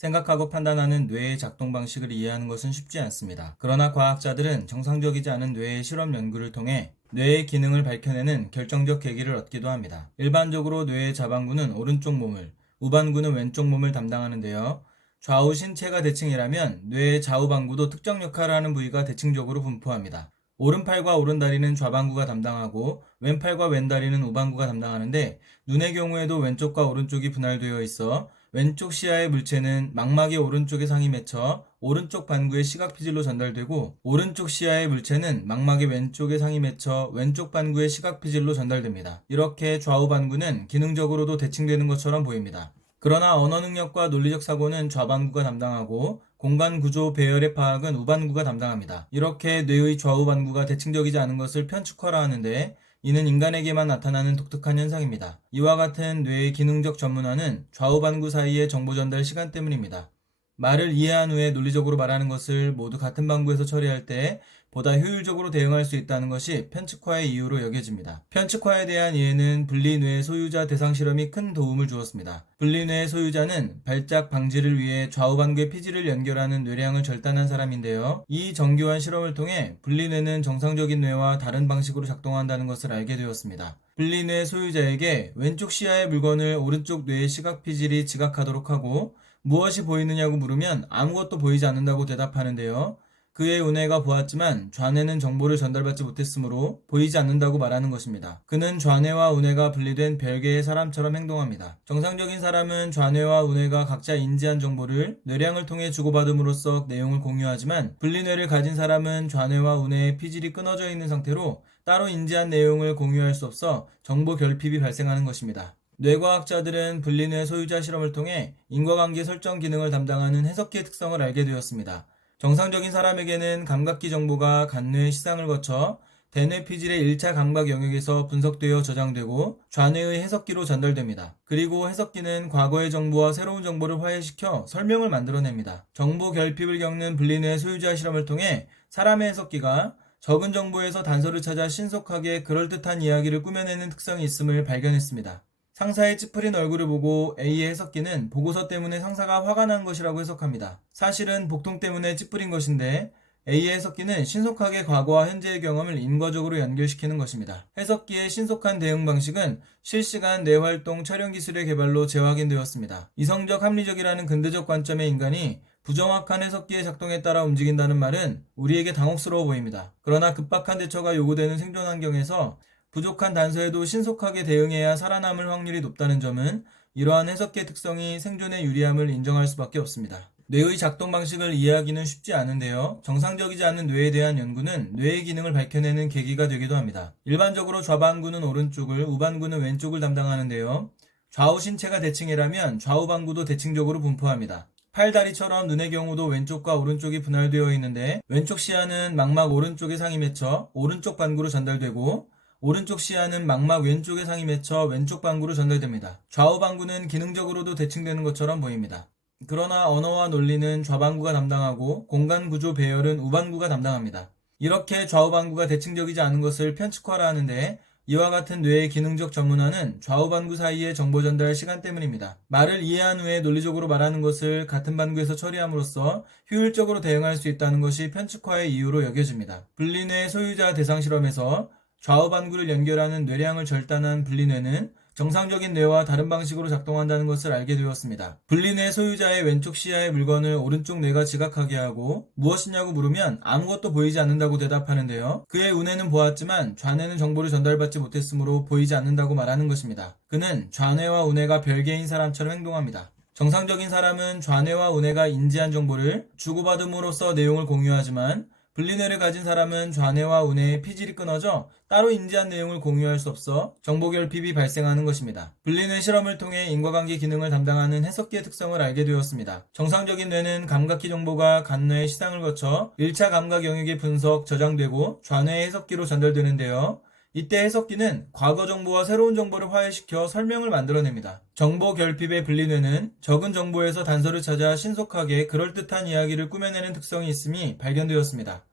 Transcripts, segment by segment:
생각하고 판단하는 뇌의 작동 방식을 이해하는 것은 쉽지 않습니다. 그러나 과학자들은 정상적이지 않은 뇌의 실험 연구를 통해 뇌의 기능을 밝혀내는 결정적 계기를 얻기도 합니다. 일반적으로 뇌의 자반구는 오른쪽 몸을, 우반구는 왼쪽 몸을 담당하는데요. 좌우 신체가 대칭이라면 뇌의 좌우반구도 특정 역할을 하는 부위가 대칭적으로 분포합니다. 오른팔과 오른다리는 좌반구가 담당하고 왼팔과 왼다리는 우반구가 담당하는데, 눈의 경우에도 왼쪽과 오른쪽이 분할되어 있어 왼쪽 시야의 물체는 망막의 오른쪽에 상이 맺혀 오른쪽 반구의 시각 피질로 전달되고, 오른쪽 시야의 물체는 망막의 왼쪽에 상이 맺혀 왼쪽 반구의 시각 피질로 전달됩니다. 이렇게 좌우 반구는 기능적으로도 대칭되는 것처럼 보입니다. 그러나 언어 능력과 논리적 사고는 좌반구가 담당하고 공간 구조 배열의 파악은 우반구가 담당합니다. 이렇게 뇌의 좌우 반구가 대칭적이지 않은 것을 편측화라 하는데, 이는 인간에게만 나타나는 독특한 현상입니다. 이와 같은 뇌의 기능적 전문화는 좌우 반구 사이의 정보 전달 시간 때문입니다. 말을 이해한 후에 논리적으로 말하는 것을 모두 같은 반구에서 처리할 때 보다 효율적으로 대응할 수 있다는 것이 편측화의 이유로 여겨집니다. 편측화에 대한 이해는 분리뇌 소유자 대상 실험이 큰 도움을 주었습니다. 분리뇌 소유자는 발작 방지를 위해 좌우 반구의 피지를 연결하는 뇌량을 절단한 사람인데요. 이 정교한 실험을 통해 분리뇌는 정상적인 뇌와 다른 방식으로 작동한다는 것을 알게 되었습니다. 분리뇌 소유자에게 왼쪽 시야의 물건을 오른쪽 뇌의 시각 피질이 지각하도록 하고, 무엇이 보이느냐고 물으면 아무것도 보이지 않는다고 대답하는데요. 그의 우뇌가 보았지만 좌뇌는 정보를 전달받지 못했으므로 보이지 않는다고 말하는 것입니다. 그는 좌뇌와 우뇌가 분리된 별개의 사람처럼 행동합니다. 정상적인 사람은 좌뇌와 우뇌가 각자 인지한 정보를 뇌량을 통해 주고받음으로써 내용을 공유하지만, 분리뇌를 가진 사람은 좌뇌와 우뇌의 피질이 끊어져 있는 상태로 따로 인지한 내용을 공유할 수 없어 정보 결핍이 발생하는 것입니다. 뇌과학자들은 분리뇌 소유자 실험을 통해 인과관계 설정 기능을 담당하는 해석기의 특성을 알게 되었습니다. 정상적인 사람에게는 감각기 정보가 간뇌의 시상을 거쳐 대뇌 피질의 1차 감각 영역에서 분석되어 저장되고 좌뇌의 해석기로 전달됩니다. 그리고 해석기는 과거의 정보와 새로운 정보를 화해시켜 설명을 만들어냅니다. 정보 결핍을 겪는 분리뇌 소유자 실험을 통해 사람의 해석기가 적은 정보에서 단서를 찾아 신속하게 그럴듯한 이야기를 꾸며내는 특성이 있음을 발견했습니다. 상사의 찌푸린 얼굴을 보고 A의 해석기는 보고서 때문에 상사가 화가 난 것이라고 해석합니다. 사실은 복통 때문에 찌푸린 것인데, A의 해석기는 신속하게 과거와 현재의 경험을 인과적으로 연결시키는 것입니다. 해석기의 신속한 대응 방식은 실시간 뇌활동 촬영 기술의 개발로 재확인되었습니다. 이성적 합리적이라는 근대적 관점의 인간이 부정확한 해석기의 작동에 따라 움직인다는 말은 우리에게 당혹스러워 보입니다. 그러나 급박한 대처가 요구되는 생존 환경에서 부족한 단서에도 신속하게 대응해야 살아남을 확률이 높다는 점은 이러한 해석기의 특성이 생존에 유리함을 인정할 수밖에 없습니다. 뇌의 작동 방식을 이해하기는 쉽지 않은데요. 정상적이지 않은 뇌에 대한 연구는 뇌의 기능을 밝혀내는 계기가 되기도 합니다. 일반적으로 좌반구는 오른쪽을, 우반구는 왼쪽을 담당하는데요. 좌우 신체가 대칭이라면 좌우 반구도 대칭적으로 분포합니다. 팔다리처럼 눈의 경우도 왼쪽과 오른쪽이 분할되어 있는데, 왼쪽 시야는 망막 오른쪽에 상이 맺혀 오른쪽 반구로 전달되고, 오른쪽 시야는 망막 왼쪽에 상이 맺혀 왼쪽 반구로 전달됩니다. 좌우 반구는 기능적으로도 대칭되는 것처럼 보입니다. 그러나 언어와 논리는 좌반구가 담당하고 공간 구조 배열은 우반구가 담당합니다. 이렇게 좌우 반구가 대칭적이지 않은 것을 편측화라 하는데, 이와 같은 뇌의 기능적 전문화는 좌우 반구 사이의 정보 전달 시간 때문입니다. 말을 이해한 후에 논리적으로 말하는 것을 같은 반구에서 처리함으로써 효율적으로 대응할 수 있다는 것이 편측화의 이유로 여겨집니다. 분리뇌 소유자 대상 실험에서 좌우 반구를 연결하는 뇌량을 절단한 분리뇌는 정상적인 뇌와 다른 방식으로 작동한다는 것을 알게 되었습니다. 분리뇌 소유자의 왼쪽 시야의 물건을 오른쪽 뇌가 지각하게 하고 무엇이냐고 물으면 아무것도 보이지 않는다고 대답하는데요. 그의 우뇌는 보았지만 좌뇌는 정보를 전달받지 못했으므로 보이지 않는다고 말하는 것입니다. 그는 좌뇌와 우뇌가 별개인 사람처럼 행동합니다. 정상적인 사람은 좌뇌와 우뇌가 인지한 정보를 주고받음으로써 내용을 공유하지만, 분리뇌를 가진 사람은 좌뇌와 우뇌의 피질이 끊어져 따로 인지한 내용을 공유할 수 없어 정보 결핍이 발생하는 것입니다. 분리뇌 실험을 통해 인과관계 기능을 담당하는 해석기의 특성을 알게 되었습니다. 정상적인 뇌는 감각기 정보가 간뇌의 시상을 거쳐 1차 감각 영역에 분석, 저장되고 좌뇌의 해석기로 전달되는데요. 이때 해석기는 과거 정보와 새로운 정보를 화해시켜 설명을 만들어냅니다. 정보 결핍의 분리뇌는 적은 정보에서 단서를 찾아 신속하게 그럴듯한 이야기를 꾸며내는 특성이 있음이 발견되었습니다.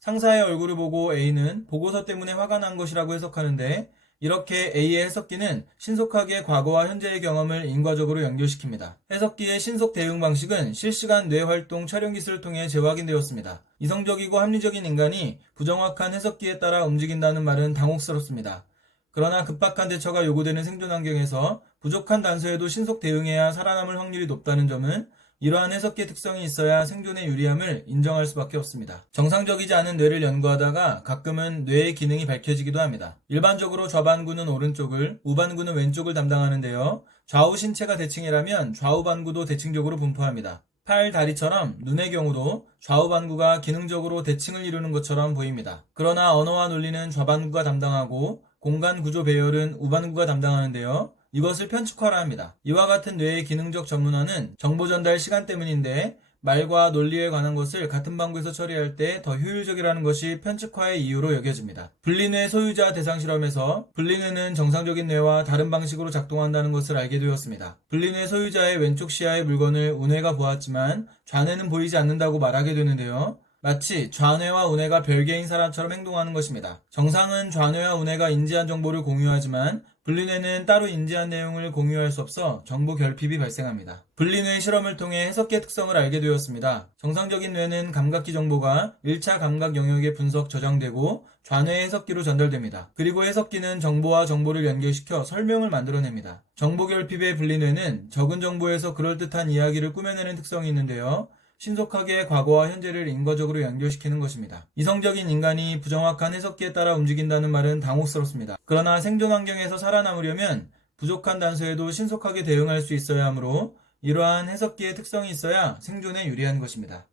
상사의 얼굴을 보고 A는 보고서 때문에 화가 난 것이라고 해석하는데, 이렇게 A의 해석기는 신속하게 과거와 현재의 경험을 인과적으로 연결시킵니다. 해석기의 신속 대응 방식은 실시간 뇌활동 촬영 기술을 통해 재확인되었습니다. 이성적이고 합리적인 인간이 부정확한 해석기에 따라 움직인다는 말은 당혹스럽습니다. 그러나 급박한 대처가 요구되는 생존 환경에서 부족한 단서에도 신속 대응해야 살아남을 확률이 높다는 점은 이러한 해석기의 특성이 있어야 생존에 유리함을 인정할 수밖에 없습니다. 정상적이지 않은 뇌를 연구하다가 가끔은 뇌의 기능이 밝혀지기도 합니다. 일반적으로 좌반구는 오른쪽을, 우반구는 왼쪽을 담당하는데요. 좌우 신체가 대칭이라면 좌우 반구도 대칭적으로 분포합니다. 팔, 다리처럼 눈의 경우도 좌우 반구가 기능적으로 대칭을 이루는 것처럼 보입니다. 그러나 언어와 논리는 좌반구가 담당하고 공간 구조 배열은 우반구가 담당하는데요. 이것을 편측화라 합니다. 이와 같은 뇌의 기능적 전문화는 정보 전달 시간 때문인데 말과 논리에 관한 것을 같은 방구에서 처리할 때 더 효율적이라는 것이 편측화의 이유로 여겨집니다. 분리뇌 소유자 대상 실험에서 분리뇌는 정상적인 뇌와 다른 방식으로 작동한다는 것을 알게 되었습니다. 분리뇌 소유자의 왼쪽 시야의 물건을 우뇌가 보았지만 좌뇌는 보이지 않는다고 말하게 되는데요. 마치 좌뇌와 우뇌가 별개인 사람처럼 행동하는 것입니다. 정상은 좌뇌와 우뇌가 인지한 정보를 공유하지만 분리뇌는 따로 인지한 내용을 공유할 수 없어 정보 결핍이 발생합니다. 분리뇌 실험을 통해 해석기의 특성을 알게 되었습니다. 정상적인 뇌는 감각기 정보가 1차 감각 영역에 분석 저장되고 좌뇌 해석기로 전달됩니다. 그리고 해석기는 정보와 정보를 연결시켜 설명을 만들어냅니다. 정보 결핍의 분리뇌는 적은 정보에서 그럴듯한 이야기를 꾸며내는 특성이 있는데요. 신속하게 과거와 현재를 인과적으로 연결시키는 것입니다. 이성적인 인간이 부정확한 해석기에 따라 움직인다는 말은 당혹스럽습니다. 그러나 생존 환경에서 살아남으려면 부족한 단서에도 신속하게 대응할 수 있어야 하므로 이러한 해석기의 특성이 있어야 생존에 유리한 것입니다.